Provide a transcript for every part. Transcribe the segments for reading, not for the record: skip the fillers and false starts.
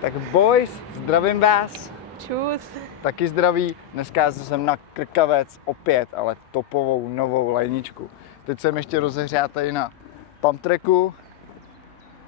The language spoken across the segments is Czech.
Tak boys, zdravím vás. Čus. Taky zdraví. Dneska jsem na Krkavec opět, ale topovou novou lajničku. Teď jsem ještě rozehřát tady na pump tracku,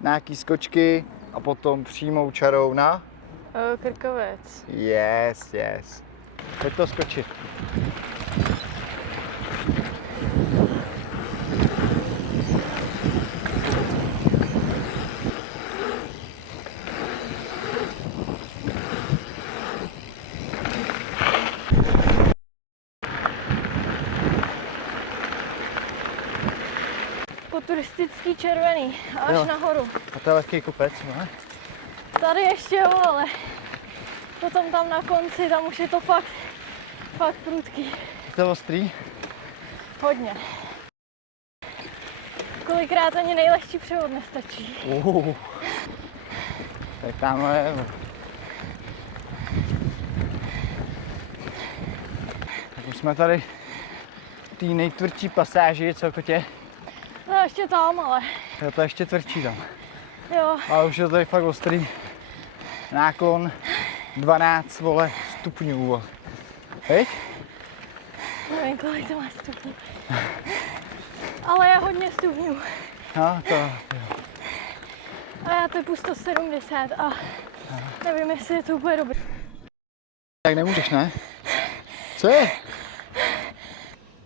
nějaký skočky a potom přímou čarou na Krkavec. Yes. Pojď to skočit. Po turistický červený, až Jo. nahoru. A to je lehký kopec, ne? Tady ještě jo, ale potom tam na konci, tam už je to fakt prudký. Je to ostrý? Hodně. Kolikrát ani nejlehčí převod nestačí. Tak tamhle je. Tak už jsme tady v té nejtvrdší pasáži, co kotě? No ještě tam, ale Jo, to je ještě tvrdší tam. jo. Ale už je tady fakt ostrý. Náklon 12 stupňů. Hej? Nevím, kolik to má stupňů. Ale je hodně stupňů. No, to jo. A já typu 170 a nevím, jestli je to úplně dobrý. Tak nemůžeš, ne? Co je?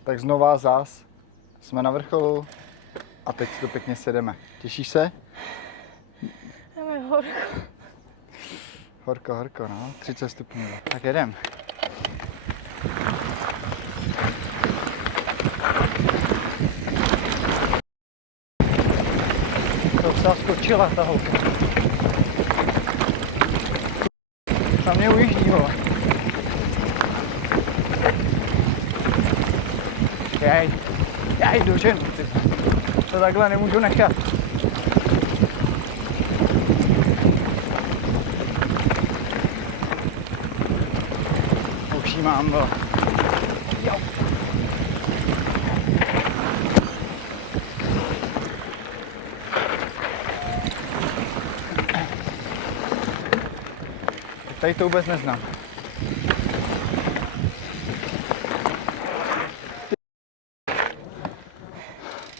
Tak znova zás. Jsme na vrcholu a teď si to pěkně sedeme. Těšíš se? Je mi horko. Horko, no. 30 stupňů. Tak jedem. To se skočila ta holka. Na mě ujíždí, vole. Já jdu ženu, ty. To takhle nemůžu nechat. Už jí mám, vole. Jo. Tady to vůbec neznám.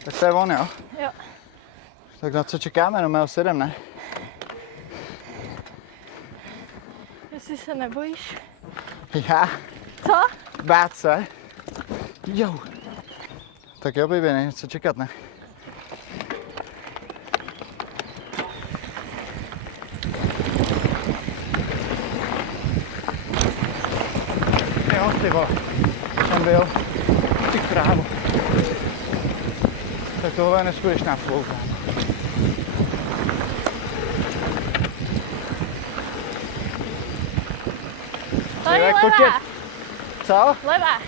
Tak to je on, jo? Jo. Tak na co čekáme? No, my ho sedem, ne? Jestli se nebojíš. Já? Co? Bát se? Jo. Tak jo, baby, ne? Co čekat, ne? Jo, ty vole. Jsem byl. Ty krávo. Tak tohle je neskutečná flouka. Tady Jak levá. kočet. Co? Levá.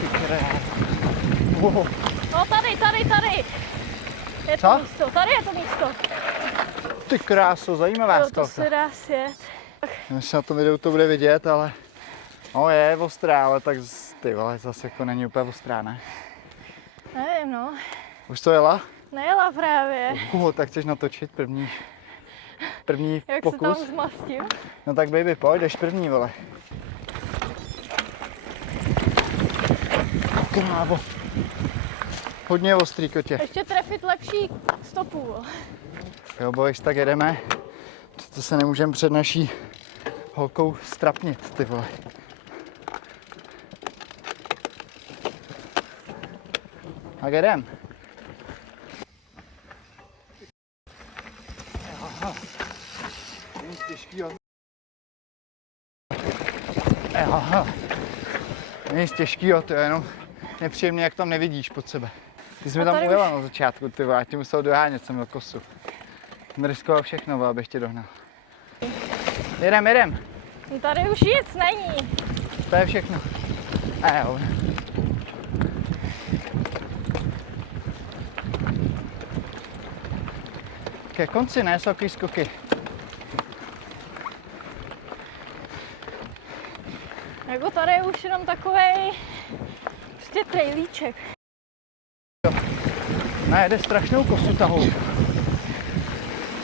Ty krávo. No tady. Je Co? to místo, tady je to místo. Ty kráso, zajímavá Jo, to skalka. se dá sjet. Nevím, jestli na tom videu to bude vidět, ale no je ostrá, ale tak ty vole, zase jako není úplně ostrá, ne? Nevím, no. Už to jela? Nejela právě. Tak chceš natočit první Jak pokus? se tam zmastím. No tak baby, pojď, jdeš první, vole. Krávo. Hodně ostrý, kotě. Ještě trefit lepší stopu. Jo, boys, tak jedeme. To se nemůžeme před naší holkou strapnit, ty vole. Tak jedem. Aha. Nic těžkýho. Aha. Nic těžkýho, to je jenom nepříjemně, jak tam nevidíš pod sebe. Ty jsi mi tam ujela na začátku, ty vole, já ti musel dohánět, jsem měl kosu. Jsem riskoval všechno, vole, abych tě dohnal. Jedem. Tady už nic není. To je všechno. Jo. Ke konci, ne, jsou takový skoky. Jako tady je už jenom takovej prostě trejlíček. Najede strašnou kosu tahou.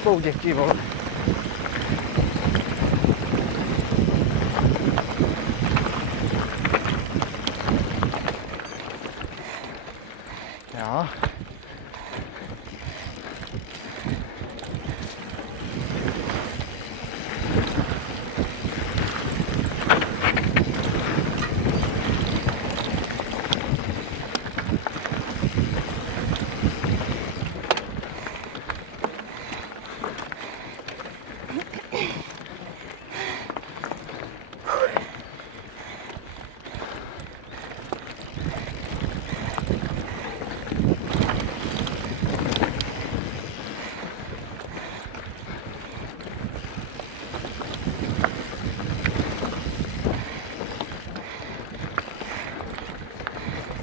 Spou děti, vole. Jo.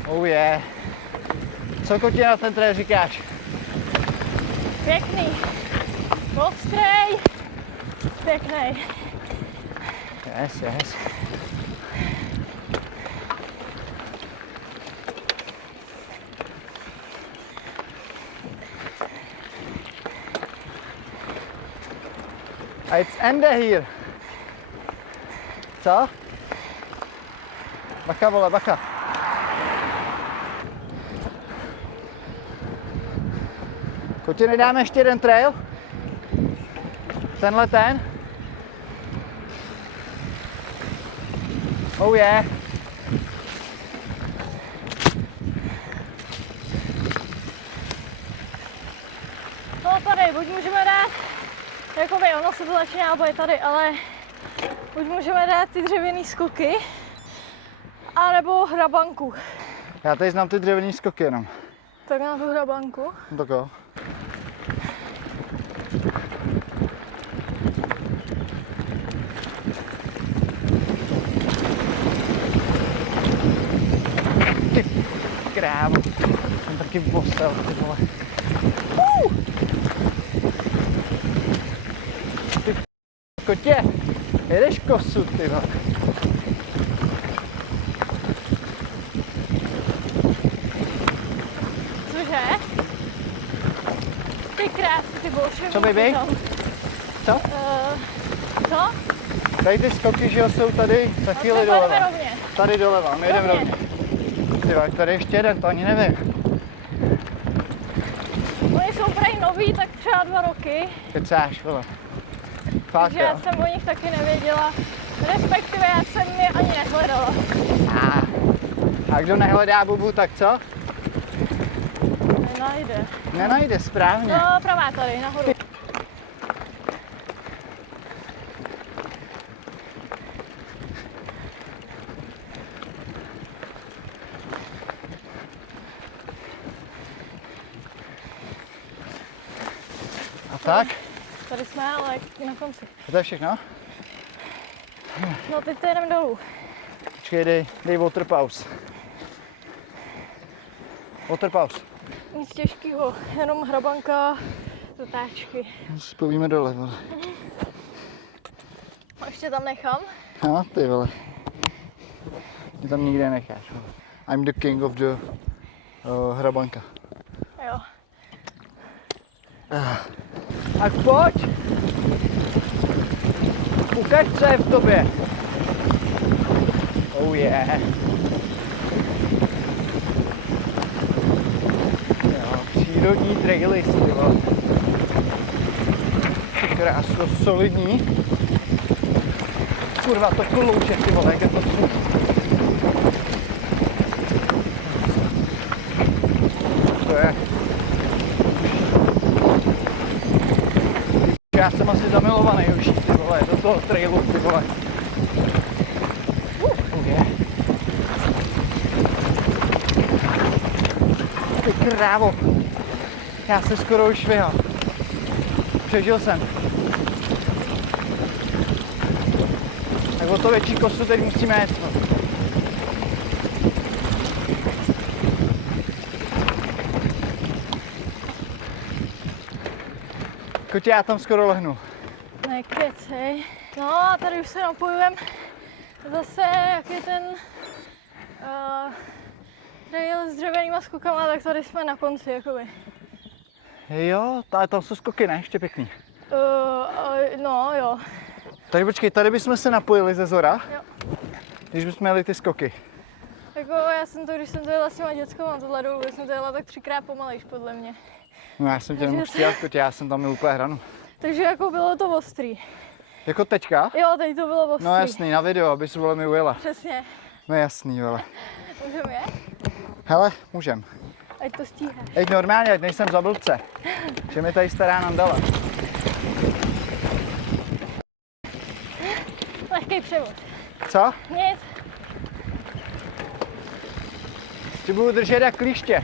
Oh yeah. Co Kotě na ten trail říkáš? Pěkný. Ostrej. Pěkný. Yes, yes. A it's Ende here. Co? Baka, vole, baka. Kotě, nedáme ještě jeden trail? Tenhle ten? Oh yeah. No tady, buď můžeme dát, jakoby ono se to začíná být tady, ale buď můžeme dát ty dřevěný skoky, anebo hrabanku. Já tady znám ty dřevěný skoky jenom. Tak na tu hrabanku. No tak jo. Ty krávo. Jsem taky posel, ty vole. Ty Kotě, jedeš kosu, ty vole. Cože? Ty krásy, ty bolševníky. Co, baby? tam. Co? Co? Tady ty skoky, že jo, jsou tady za chvíli Tak doleva. pojďme rovně. Tady doleva, my jdeme Rovně. rovně. Ty vole, tady ještě jeden, to ani nevím. Oni jsou prej noví, tak třeba 2 roky, Kecáš, vole. Fakt, takže já jo. jsem o nich taky nevěděla. Respektive já jsem je ani nehledala. A kdo nehledá bubu, tak co? Nenajde. Nenajde, správně. No, pravá tady, nahoru. A tak? Tady jsme, ale na konci. A to je všechno? No, teď to jdeme dolů. Počkej, dej water pause. Water pause. Nic těžkého, jenom hrabanka, zatáčky. Spojíme dole, vole. A ještě tam nechám. No, ty vole. Mě tam nikde necháš, vole. I'm the king of the hrabanka. Jo. Tak pojď! Ukaž, co je v tobě. Oh yeah. Jo, přírodní trailist, ty vole. Ty krásno, solidní. Kurva, to klouče, ty vole, jak je to smutné. To je. Já jsem asi zamilovaný už, ty vole, do toho trailu, ty vole. Yeah. Ty krávo. Já se skoro už vyhal. Přežil jsem. Tak o to větší kosu teď musíme jet. Kotě, já tam skoro lehnu. Nekecej. No a tady už se napojujeme zase, jak je ten trail s dřevěnýma skokama, tak tady jsme na konci, jakoby. Jo, tam jsou skoky, ne? Ještě pěkný. No, jo. Takže počkej, tady bychom se napojili ze zora, Jo. když bychom jeli ty skoky. Jako já jsem to, když jsem to jela s těma dětskama tohle dolů, jsem to jela tak 3krát pomalejš, podle mě. No já jsem tě nemohl stříhat, kotě, já jsem tam měl úplně hranu. Takže jako bylo to ostrý. Jako teďka? Jo, teď to bylo ostrý. No jasný, na video, aby si vole mi ujela. Přesně. No jasný, vole. Můžeme je? Hele, můžem. Ať to stíháš. Ej, normálně, ať nejsem za blbce. Že mi tady stará Nandala. Lehkej převod. Co? Nic. Ti budu držet jak klíště.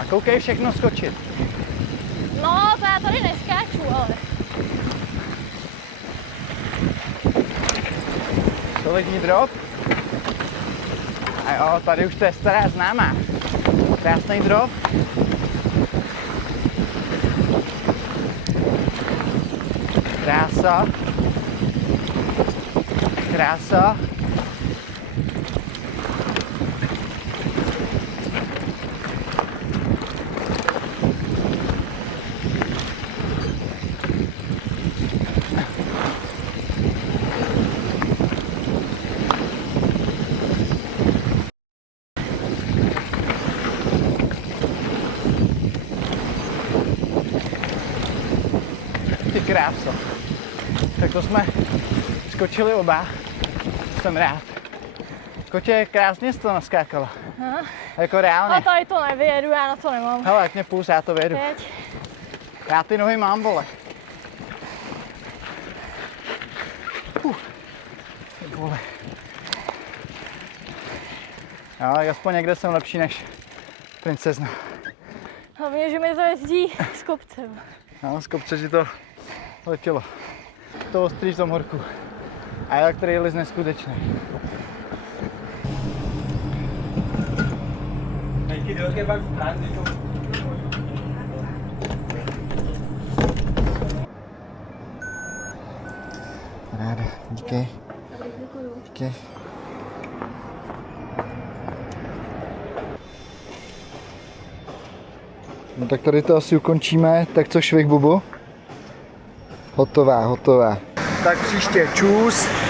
A koukej všechno skočit. No, to já tady neskáču, ale. Solidní drop. A jo, tady už to je stará známá. Krásný drop. Krása. Krása. Ty kráso. Tak to jsme skočili oba. Jsem rád. Kotě, krásně jsi to naskákala. Aha. Jako A reálně. tady to nevyjedu, já na to nemám. Hele, jak mě půl, já to vědu. Teď. Já ty nohy mám, vole. Ty vole. Jo, tak aspoň někde jsem lepší než princezna. Hlavně, že mi to jezdí s kopcem. No, z kopce ti to letělo. To ostrý v tom horku. A jak trail neskutečný. Cái đứa cái bác bán gì không? Ráda, díky. Díky. No tak tady to asi ukončíme, tak co švih, Bubu? Hotová, hotová. Tak příště čus.